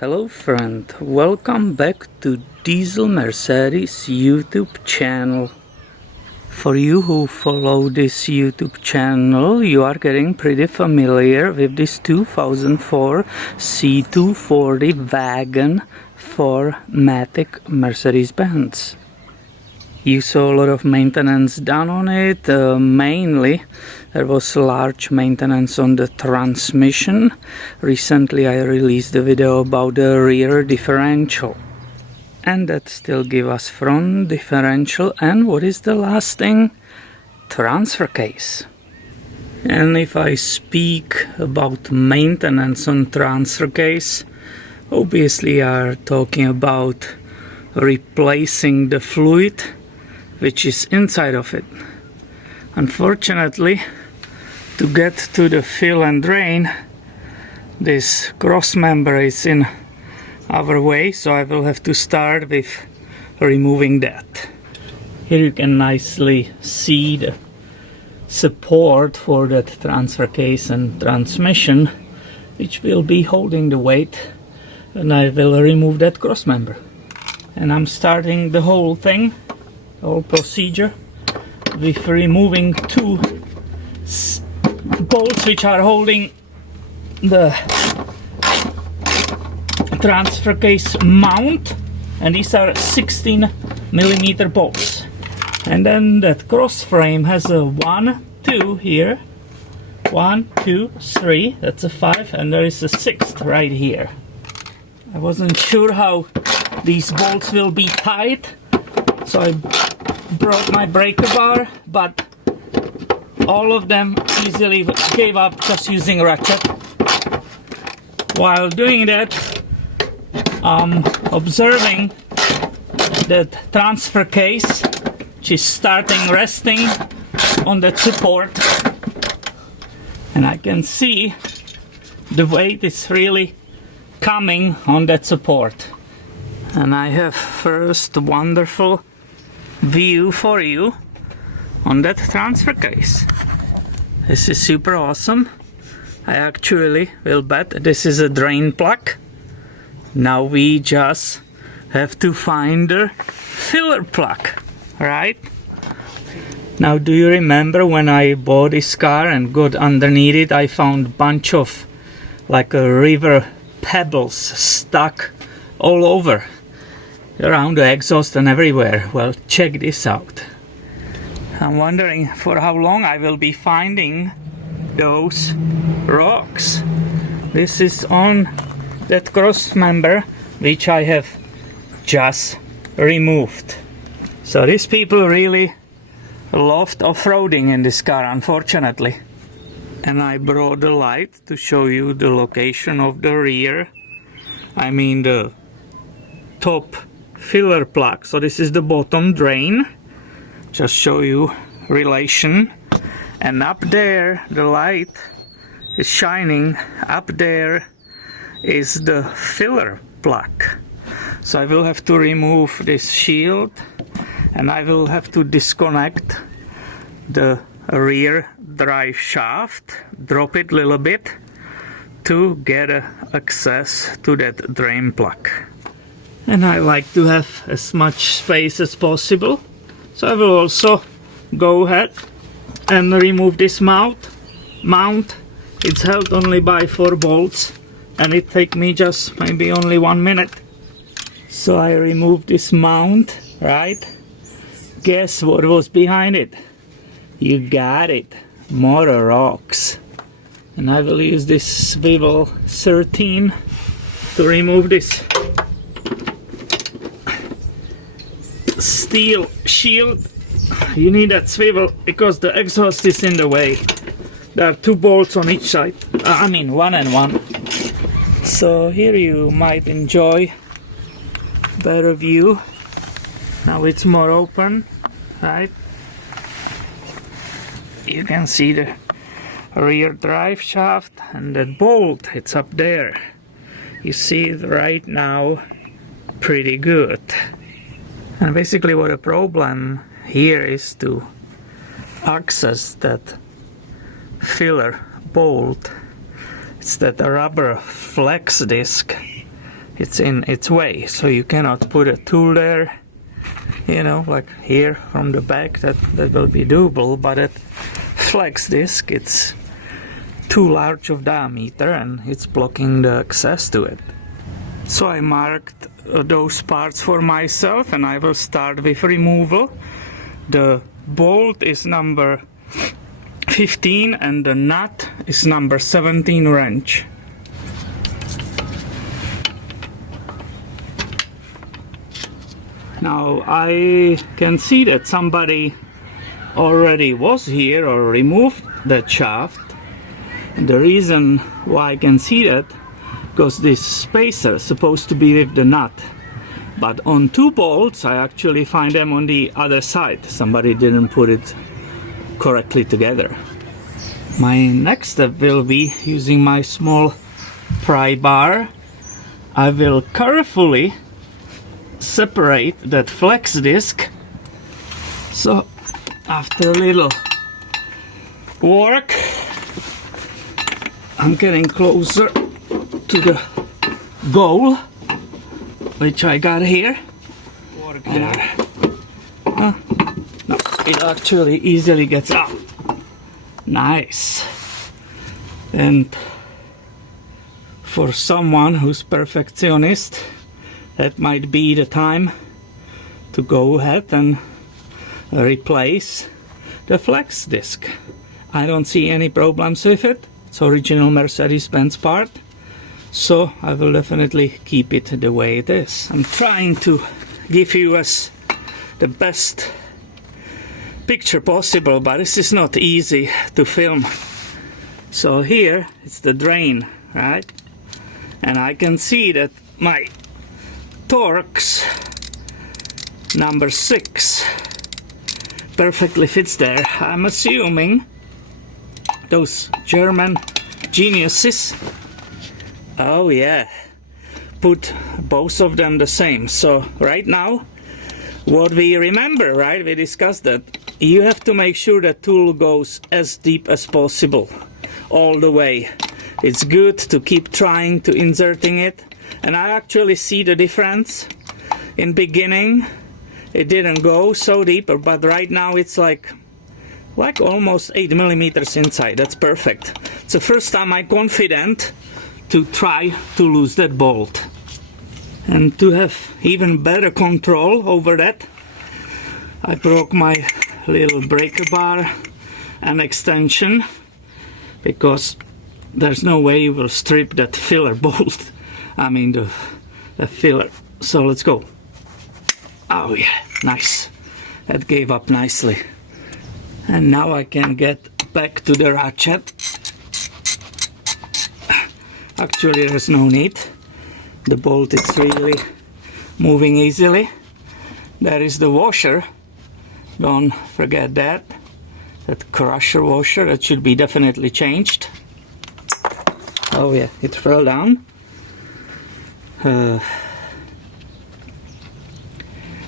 Hello friend, welcome back to Diesel Mercedes YouTube channel. For you who follow this YouTube channel, you are getting pretty familiar with this 2004 C240 wagon 4MATIC Mercedes-Benz. You saw a lot of maintenance done on it. Mainly there was large maintenance on the transmission. Recently I released a video about the rear differential, and that still gives us front differential. And what is the last thing? Transfer case. And if I speak about maintenance on transfer case, obviously are talking about replacing the fluid which is inside of it. Unfortunately, to get to the fill and drain, this crossmember is in our way, so I will have to start with removing that. Here you can nicely see the support for that transfer case and transmission, which will be holding the weight, and I will remove that crossmember. And I'm starting the whole thing, whole procedure, with removing two bolts which are holding the transfer case mount, and these are 16mm bolts. And then that cross frame has a 1, 2 here, 1, 2, 3, that's a 5, and there is a 6th right here. I wasn't sure how these bolts will be tight, so I brought my breaker bar, but all of them easily gave up just using ratchet. While doing that, I'm observing that transfer case, which is starting resting on that support, and I can see the weight is really coming on that support. And I have first wonderful view for you on that transfer case. This is super awesome. I actually will bet this is a drain plug. Now we just have to find the filler plug, right? Now, do you remember when I bought this car and got underneath it, I found a bunch of like a river pebbles stuck all over, around the exhaust and everywhere. Well, check this out. I'm wondering for how long I will be finding those rocks. This is on that cross member which I have just removed. So these people really loved off-roading in this car, unfortunately. And I brought the light to show you the location of the rear, I mean the top filler plug. So this is the bottom drain, just show you relation, and up there the light is shining. Up there is the filler plug. So I will have to remove this shield, and I will have to disconnect the rear drive shaft, drop it a little bit to get access to that drain plug. And I like to have as much space as possible, so I will also go ahead and remove this mount. It's held only by 4 bolts, and it take me just maybe only 1 minute. So I removed this mount, right? Guess what was behind it? You got it, motor rocks. And I will use this swivel 13 to remove this steel shield. You need that swivel because the exhaust is in the way. There are 2 bolts on each side, I mean 1 and 1. So here you might enjoy better view. Now it's more open, right? You can see the rear drive shaft, and that bolt, it's up there. You see it right now pretty good. And basically what the problem here is to access that filler bolt. It's that rubber flex disc it's in its way, so you cannot put a tool there, you know, like here from the back. That will be doable, but at flex disc it's too large of diameter and it's blocking the access to it. So I marked those parts for myself, and I will start with removal. The bolt is number 15 and the nut is number 17 wrench. Now I can see that somebody already was here or removed that shaft. And the reason why I can see that, because this spacer is supposed to be with the nut, but on two bolts I actually find them on the other side. Somebody didn't put it correctly together. My next step will be using my small pry bar. I will carefully separate that flex disc. So after a little work, I'm getting closer to the goal, which I got here. Work there. No, it actually easily gets out. Nice. And for someone who's perfectionist, that might be the time to go ahead and replace the flex disc. I don't see any problems with it. It's original Mercedes-Benz part, so I will definitely keep it the way it is. I'm trying to give you as the best picture possible, but this is not easy to film. So here it's the drain, right? And I can see that my Torx number 6 perfectly fits there. I'm assuming those German geniuses, oh yeah, put both of them the same. So right now, what we remember, right, we discussed that you have to make sure that tool goes as deep as possible all the way. It's good to keep trying to inserting it, and I actually see the difference. In beginning it didn't go so deep, but right now it's like almost 8 millimeters inside. That's perfect. It's the first time I'm confident to try to lose that bolt. And to have even better control over that, I broke my little breaker bar and extension, because there's no way you will strip that filler bolt. I mean the filler. So let's go. Oh yeah, nice. That gave up nicely. And now I can get back to the ratchet. Actually there's no need. The bolt is really moving easily. There is the washer. Don't forget that. That crusher washer, that should be definitely changed. Oh yeah, it fell down.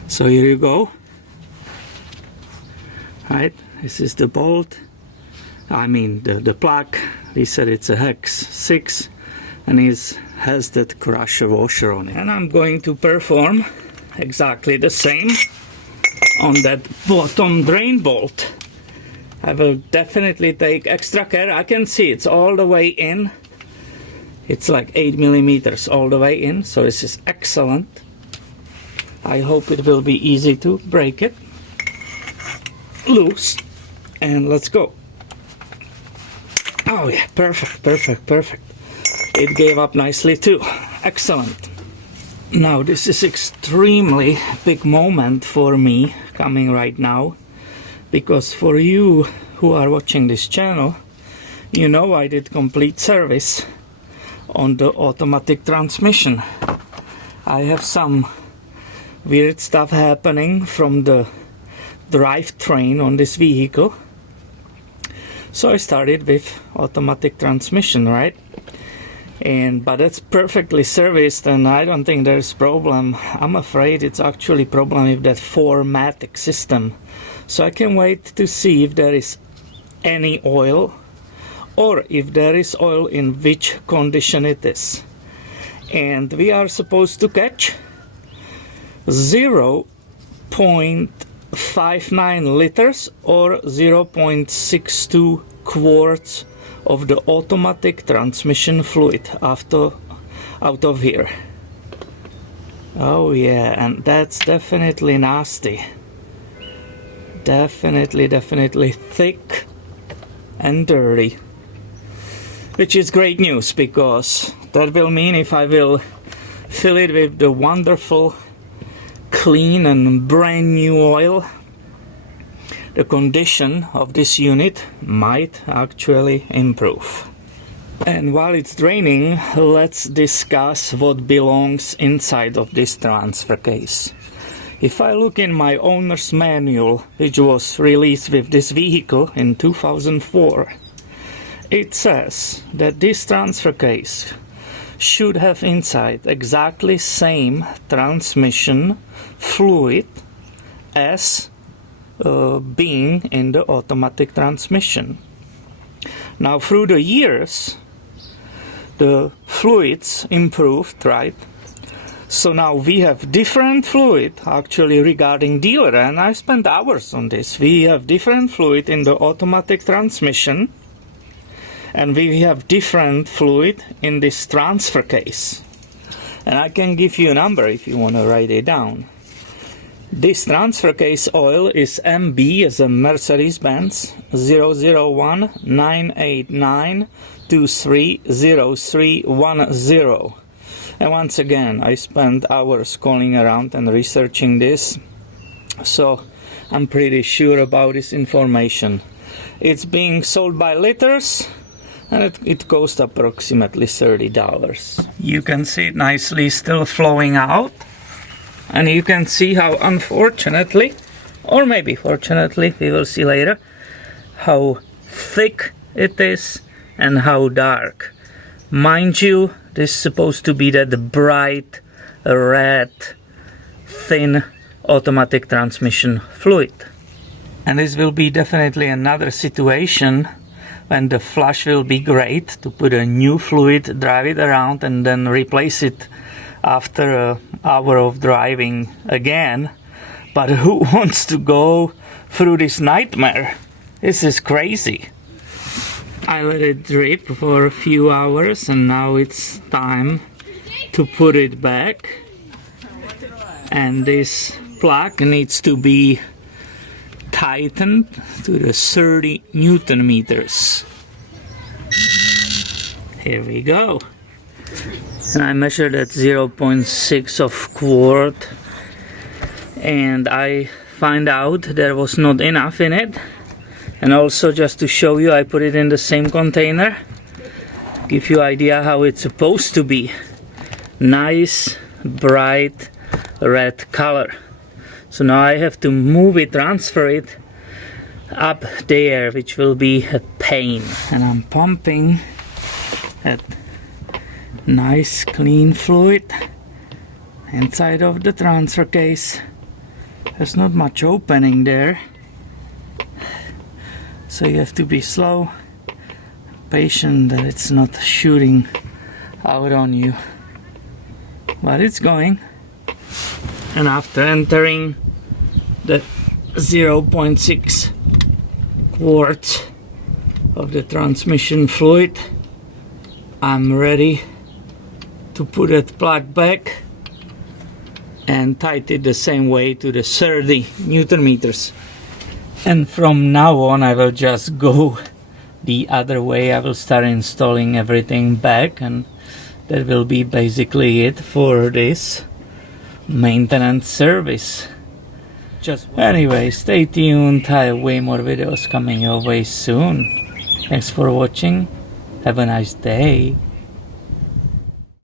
So here you go. Right, this is the bolt. I mean the plug. He said it's a hex 6 and it has that crusher washer on it. And I'm going to perform exactly the same on that bottom drain bolt. I will definitely take extra care. I can see it's all the way in. It's like 8 millimeters all the way in, so this is excellent. I hope it will be easy to break it loose, and let's go. Oh yeah, perfect, perfect, perfect. It gave up nicely too. Excellent. Now this is extremely big moment for me coming right now, because for you who are watching this channel, you know I did complete service on the automatic transmission. I have some weird stuff happening from the drivetrain on this vehicle, so I started with automatic transmission, right? But that's perfectly serviced and I don't think there's problem. I'm afraid it's actually problem with that 4MATIC system. So I can wait to see if there is any oil, or if there is oil, in which condition it is. and we are supposed to catch 0.59 liters or 0.62 quarts of the automatic transmission fluid out of here. Oh yeah, and that's definitely nasty. Definitely thick and dirty. Which is great news, because that will mean if I will fill it with the wonderful, clean and brand new oil, the condition of this unit might actually improve. And while it's draining, let's discuss what belongs inside of this transfer case. If I look in my owner's manual, which was released with this vehicle in 2004, it says that this transfer case should have inside exactly same transmission fluid as being in the automatic transmission. Now through the years the fluids improved, right? So now we have different fluid actually regarding dealer, and I spent hours on this. We have different fluid in the automatic transmission, and we have different fluid in this transfer case. And I can give you a number if you want to write it down. This transfer case oil is MB as a Mercedes-Benz 001-989-230310. And once again, I spent hours calling around and researching this, so I'm pretty sure about this information. It's being sold by liters, and it costs approximately $30. You can see it nicely still flowing out, and you can see how, unfortunately, or maybe fortunately, we will see later, how thick it is and how dark. Mind you, this is supposed to be that bright red thin automatic transmission fluid. And this will be definitely another situation when the flush will be great to put a new fluid, drive it around and then replace it after an hour of driving again. But who wants to go through this nightmare? This is crazy. I let it drip for a few hours, and now it's time to put it back. And this plug needs to be tightened to the 30 Newton meters. Here we go. And I measured at 0.6 of quart, and I find out there was not enough in it. And also, just to show you, I put it in the same container, give you idea how it's supposed to be. Nice bright red color. So now I have to move it, transfer it up there, which will be a pain. And I'm pumping that nice clean fluid inside of the transfer case. There's not much opening there, so you have to be slow, patient, that it's not shooting out on you. But it's going. And after entering the 0.6 quarts of the transmission fluid, I'm ready to put that plug back and tighten it the same way to the 30 Newton meters. And from now on I will just go the other way. I will start installing everything back, and that will be basically it for this maintenance service. Anyway, stay tuned. I have way more videos coming your way soon. Thanks for watching. Have a nice day.